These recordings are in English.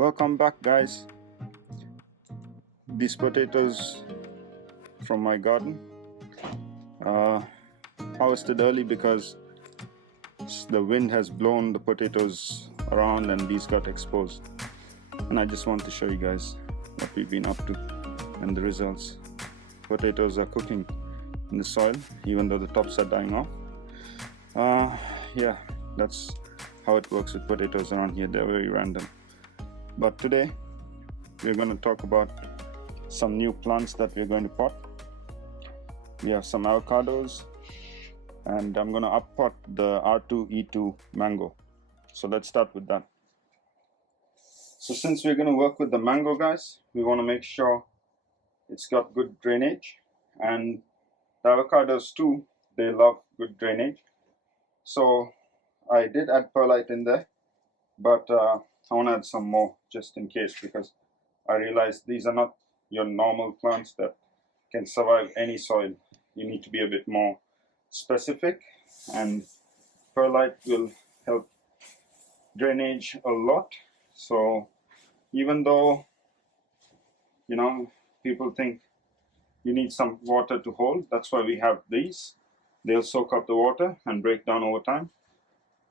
Welcome back, guys. These potatoes from my garden, harvested early because the wind has blown the potatoes around and these got exposed, and I just want to show you guys what we've been up to and the results. Potatoes are cooking in the soil even though the tops are dying off. Yeah, that's how it works with potatoes around here. They're very random. But today we're going to talk about some new plants that we're going to pot. We have some avocados, and I'm going to up pot the R2E2 mango. So let's start with that. So since we're going to work with the mango, guys, we want to make sure it's got good drainage, and the avocados too, they love good drainage. So I did add perlite in there, but I want to add some more just in case, because I realized these are not your normal plants that can survive any soil. You need to be a bit more specific, and perlite will help drainage a lot. So even though, you know, people think you need some water to hold, that's why we have these. They'll soak up the water and break down over time,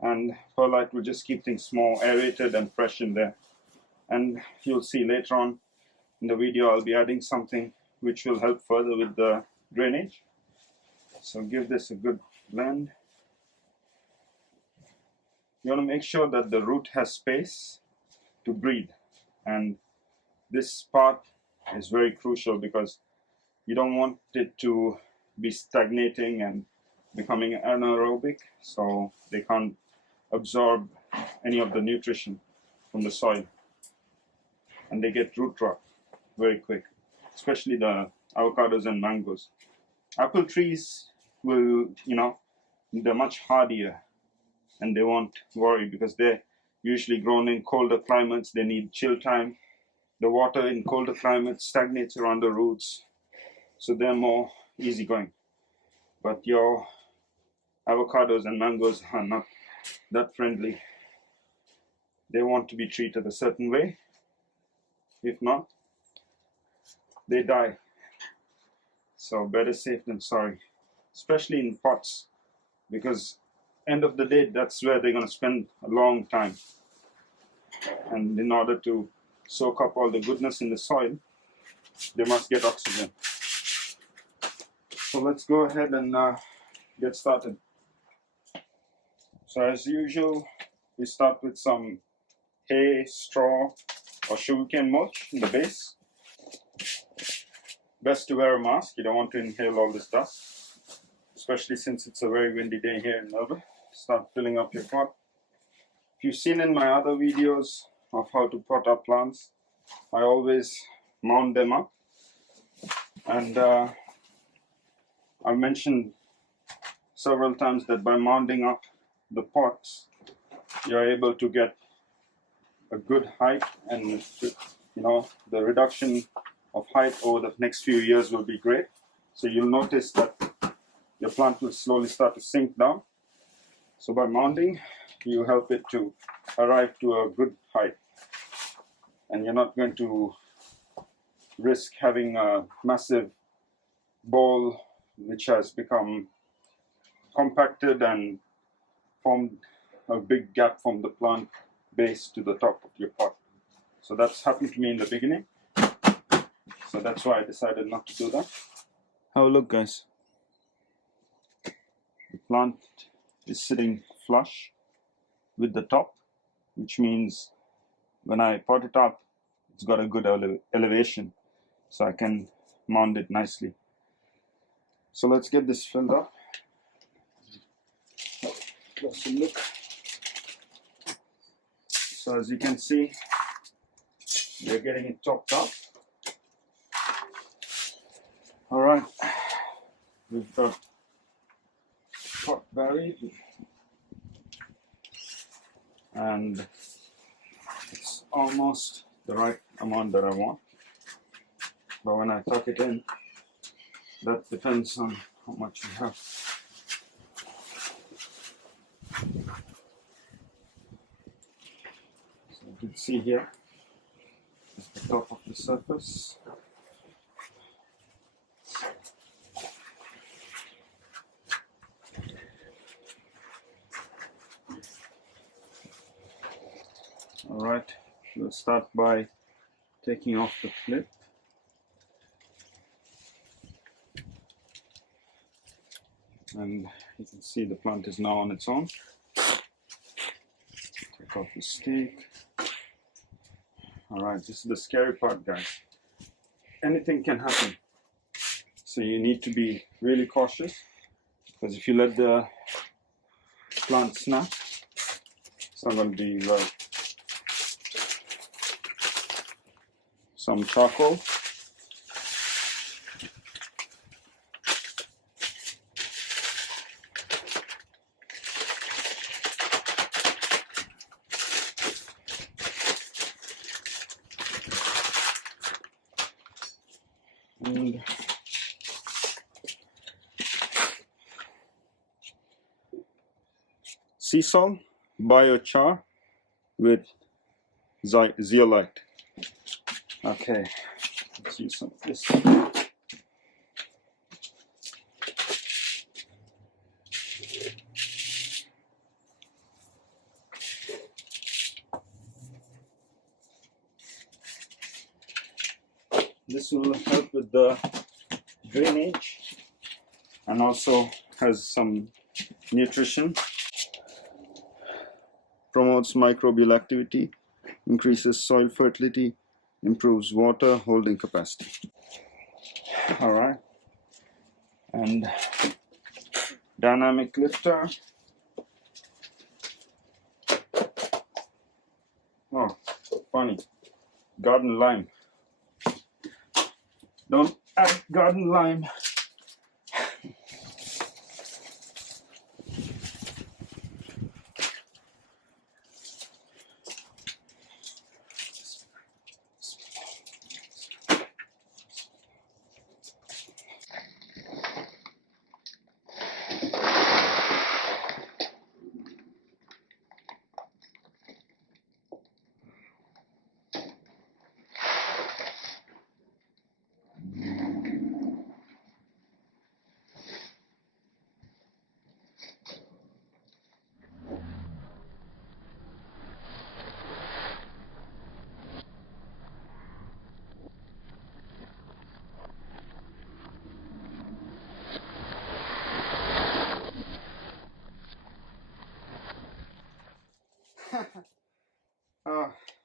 and perlite will just keep things more aerated and fresh in there. And you'll see later on in the video I'll be adding something which will help further with the drainage. So give this a good blend. You want to make sure that the root has space to breathe, and this part is very crucial because you don't want it to be stagnating and becoming anaerobic, so they can't absorb any of the nutrition from the soil, and they get root rot very quick, especially the avocados and mangoes. Apple trees will, they're much hardier and they won't worry because they're usually grown in colder climates. They need chill time. The water in colder climates stagnates around the roots, so they're more easygoing. But your avocados and mangoes are not that friendly. They want to be treated a certain way. If not, they die. So better safe than sorry, especially in pots, because end of the day, that's where they're going to spend a long time. And in order to soak up all the goodness in the soil, they must get oxygen. So let's go ahead and get started. So as usual, we start with some hay, straw, or sugarcane mulch in the base. Best to wear a mask. You don't want to inhale all this dust, especially since it's a very windy day here in Melbourne. Start filling up your pot. If you've seen in my other videos of how to pot up plants, I always mound them up, and I've mentioned several times that by mounding up the pots, you're able to get a good height, and the reduction of height over the next few years will be great. So you'll notice that your plant will slowly start to sink down. So by mounding, you help it to arrive to a good height, and you're not going to risk having a massive ball which has become compacted and formed a big gap from the plant base to the top of your pot. So that's happened to me in the beginning, so that's why I decided not to do that. Have a look, guys. The plant is sitting flush with the top, which means when I pot it up, it's got a good elevation, so I can mound it nicely. So let's get this filled up. Closer look. So as you can see, we're getting it topped up. Alright, we've got pot buried, and it's almost the right amount that I want. But when I tuck it in, that depends on how much you have. So you can see here, top of the surface. Alright, we'll start by taking off the flip. And you can see the plant is now on its own. Take off the stake. Alright, this is the scary part, guys. Anything can happen. So you need to be really cautious, because if you let the plant snap, it's not going to be well. Some charcoal. And sea salt, biochar with zeolite. Okay, let's use some of this. This will help with the drainage and also has some nutrition. Promotes microbial activity, increases soil fertility, improves water holding capacity. Alright, and dynamic lifter. Oh, funny, garden lime. Don't add garden lime.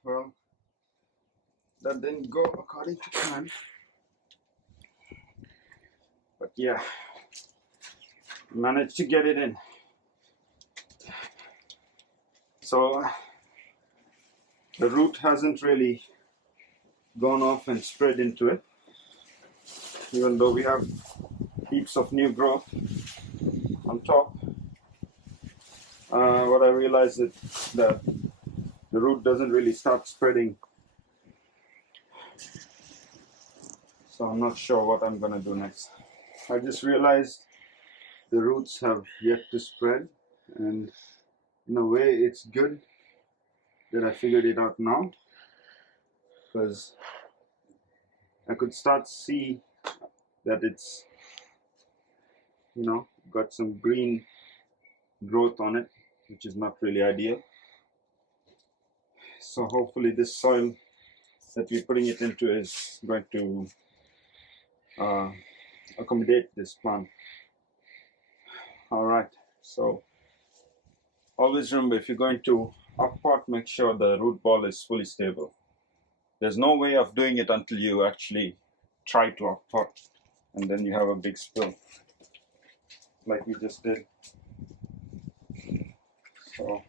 Well, that didn't go according to plan. But yeah, managed to get it in. So the root hasn't really gone off and spread into it, even though we have heaps of new growth on top. What I realized is that the root doesn't really start spreading, so I'm not sure what I'm gonna do next. I just realized the roots have yet to spread, and in a way it's good that I figured it out now, because I could start to see that it's, you know, got some green growth on it, which is not really ideal. So hopefully this soil that we're putting it into is going to accommodate this plant. Alright, so always remember, if you're going to uppot, make sure the root ball is fully stable. There's no way of doing it until you actually try to uppot, and then you have a big spill like we just did. So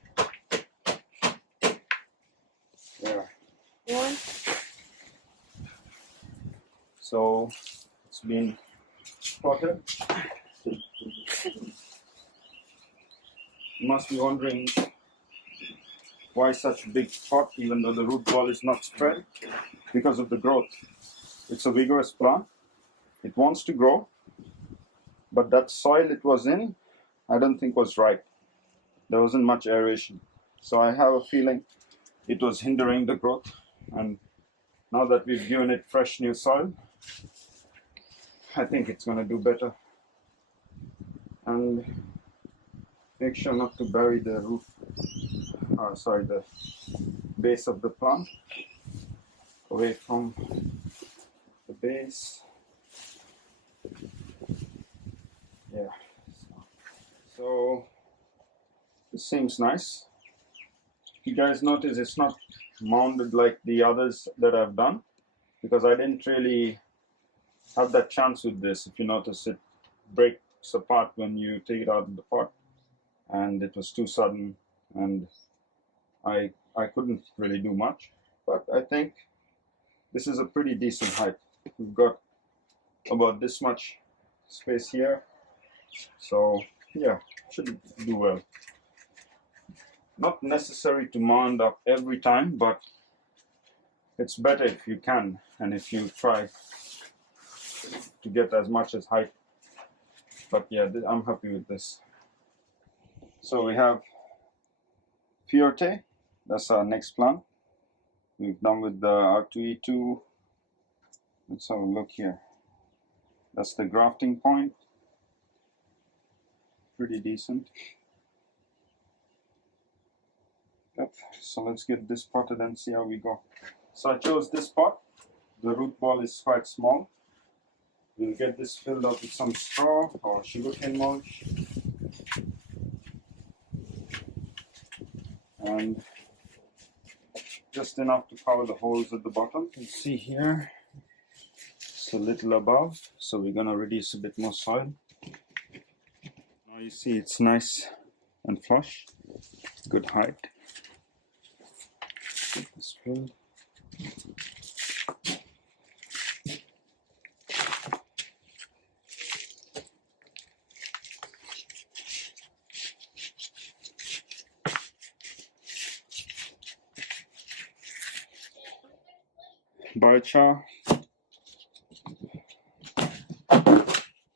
yeah. So it's been potted. You must be wondering why such a big pot, even though the root ball is not spread. Because of the growth. It's a vigorous plant. It wants to grow, but that soil it was in, I don't think was right. There wasn't much aeration. So I have a feeling it was hindering the growth, and Now that we've given it fresh new soil, I think it's going to do better. And make sure not to bury the root, the base of the plant, away from the base. Yeah, so this seems nice. You guys notice it's not mounded like the others that I've done, because I didn't really have that chance with this. If you notice, it breaks apart when you take it out of the pot, and it was too sudden, and I couldn't really do much. But I think this is a pretty decent height. We've got about this much space here, so yeah, should do well. Not necessary to mound up every time, but it's better if you can, and if you try to get as much as height. But yeah, I'm happy with this. So we have Forte, that's our next plant. We've done with the R2E2. Let's have a look here. That's the grafting point. Pretty decent. Yep. So let's get this potted and see how we go. So I chose this pot. The root ball is quite small. We'll get this filled up with some straw or sugarcane mulch. And just enough to cover the holes at the bottom. You can see here, it's a little above, so we're going to reduce a bit more soil. Now you see it's nice and flush, good height. Get this filled. Biochar,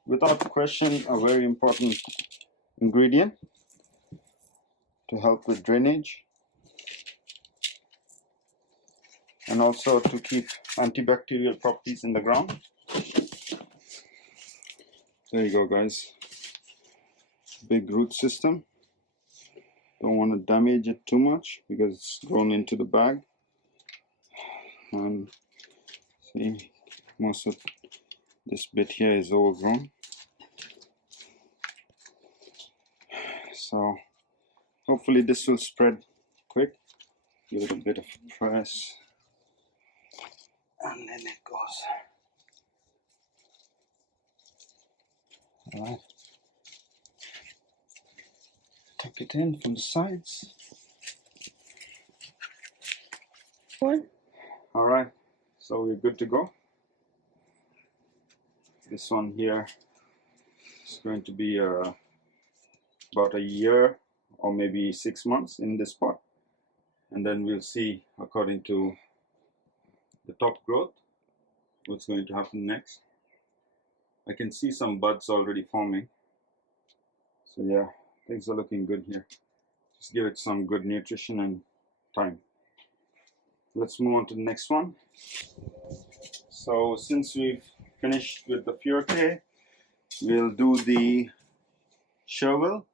without question, a very important ingredient to help with drainage and also to keep antibacterial properties in the ground. There you go, guys. Big root system. Don't want to damage it too much because it's grown into the bag. And see, most of this bit here is overgrown. So hopefully this will spread quick. Give it a bit of a press, and then it goes. All right. Tuck it in from the sides. One. All right, so we're good to go. This one here is going to be about a year or maybe 6 months in this pot, and then we'll see, according to the top growth, what's going to happen next. I can see some buds already forming, so yeah, things are looking good here. Just give it some good nutrition and time. Let's move on to the next one. So since we've finished with the Forte, we'll do the shovel,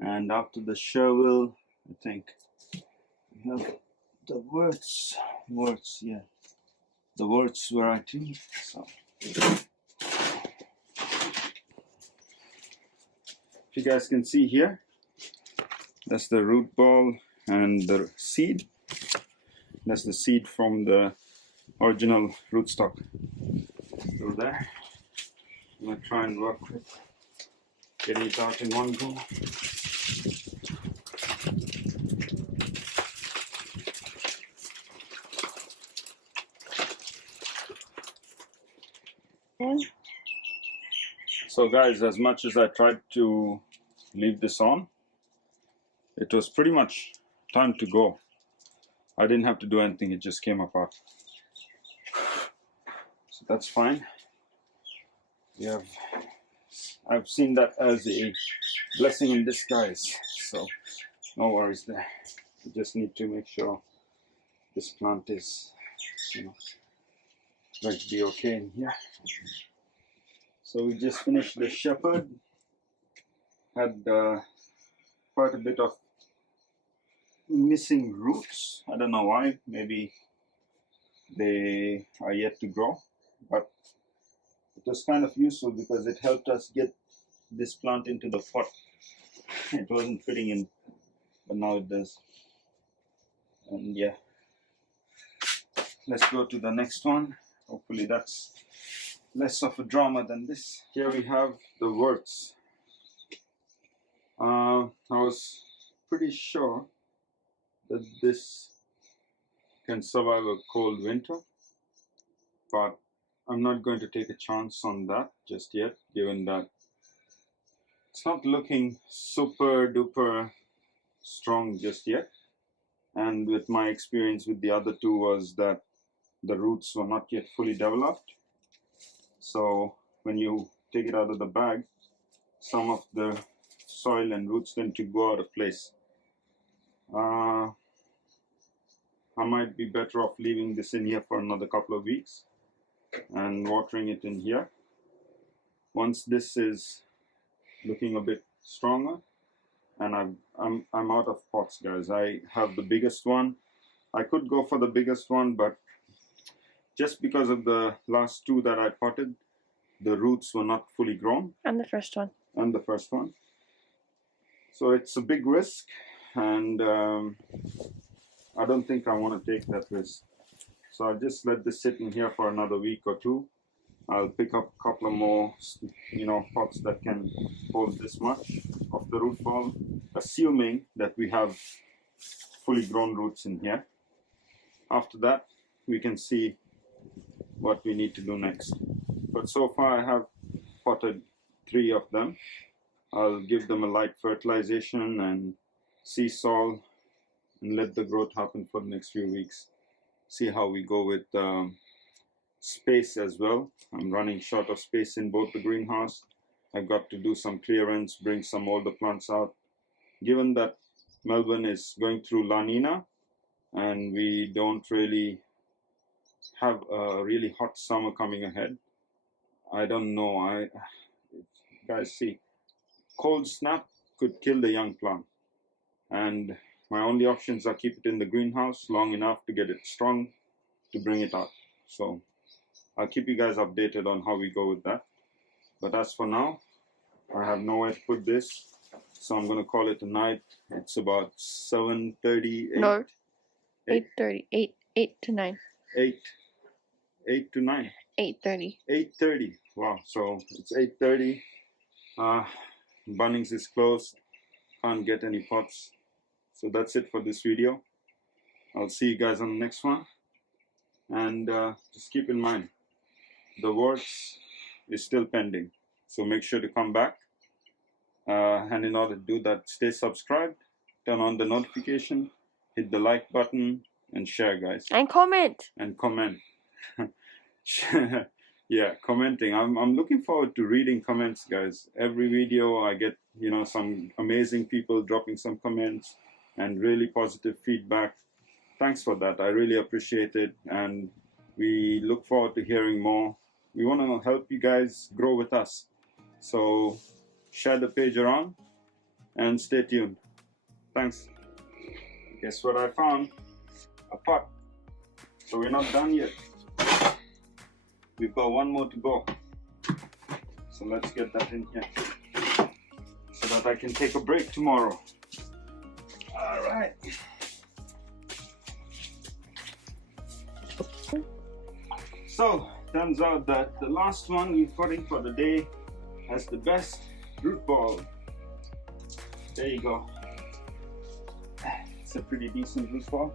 and after the shovel, I think we have the worts, yeah, the worts variety. So if you guys can see here, that's the root ball and the seed. That's the seed from the original rootstock. Through there. I'm going to try and work with getting it out in one go. So guys, as much as I tried to leave this on, it was pretty much time to go. I didn't have to do anything, it just came apart. So that's fine. I've seen that as a blessing in disguise, so no worries there. You just need to make sure this plant is you know, let's be okay in here. So we just finished the shepherd. Had quite a bit of missing roots. I don't know why. Maybe they are yet to grow, but it was kind of useful because it helped us get this plant into the pot. It wasn't fitting in, but now it does. And yeah, let's go to the next one. Hopefully that's less of a drama than this. Here we have the worts. I was pretty sure that this can survive a cold winter, but I'm not going to take a chance on that just yet, given that it's not looking super duper strong just yet. And with my experience with the other two was that the roots were not yet fully developed. So when you take it out of the bag, some of the soil and roots tend to go out of place. I might be better off leaving this in here for another couple of weeks and watering it in here. Once this is looking a bit stronger, and I'm out of pots, guys. I have the biggest one. I could go for the biggest one, but just because of the last two that I potted, the roots were not fully grown. And the first one. And the first one. So it's a big risk, and I don't think I want to take that risk. So I'll just let this sit in here for another week or two. I'll pick up a couple of more, pots that can hold this much of the root ball, assuming that we have fully grown roots in here. After that, we can see what we need to do next. But so far I have potted 3 of them. I'll give them a light fertilization and sea soil and let the growth happen for the next few weeks. See how we go with space as well. I'm running short of space in both the greenhouse. I've got to do some clearance, bring some older plants out. Given that Melbourne is going through La Nina and we don't really have a really hot summer coming ahead, I don't know. Guys, see, cold snap could kill the young plant, and my only options are keep it in the greenhouse long enough to get it strong to bring it out. So I'll keep you guys updated on how we go with that. But as for now, I have nowhere to put this, so I'm going to call it a night. It's about 7:38. No, 8:30. 8 to 9. 8 to 9. 8:30. 8:30. Wow. So it's 8:30. Bunnings is closed. Can't get any pots. So that's it for this video. I'll see you guys on the next one. And just keep in mind, the works is still pending. So make sure to come back. And in order to do that, stay subscribed, turn on the notification, hit the like button, and share, guys. And comment. And comment. Yeah, commenting. I'm looking forward to reading comments, guys. Every video I get, some amazing people dropping some comments and really positive feedback. Thanks for that. I really appreciate it, and we look forward to hearing more. We want to help you guys grow with us. So share the page around and stay tuned. Thanks. Guess what I found? A pot. So we're not done yet. We've got one more to go. So let's get that in here so that I can take a break tomorrow. All right. So turns out that the last one we're putting for the day has the best root ball. There you go. It's a pretty decent root ball.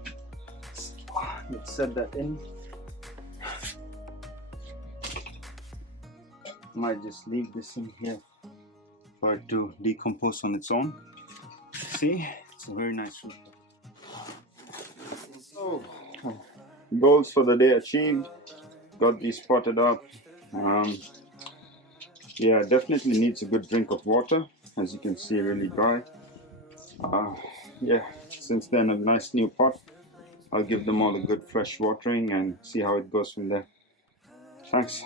Let's set that in. Might just leave this in here for it to decompose on its own. See, it's a very nice root ball. So, goals for the day achieved. Got these potted up. Yeah, definitely needs a good drink of water. As you can see, really dry. Yeah, since then a nice new pot. I'll give them all a good fresh watering and see how it goes from there. Thanks.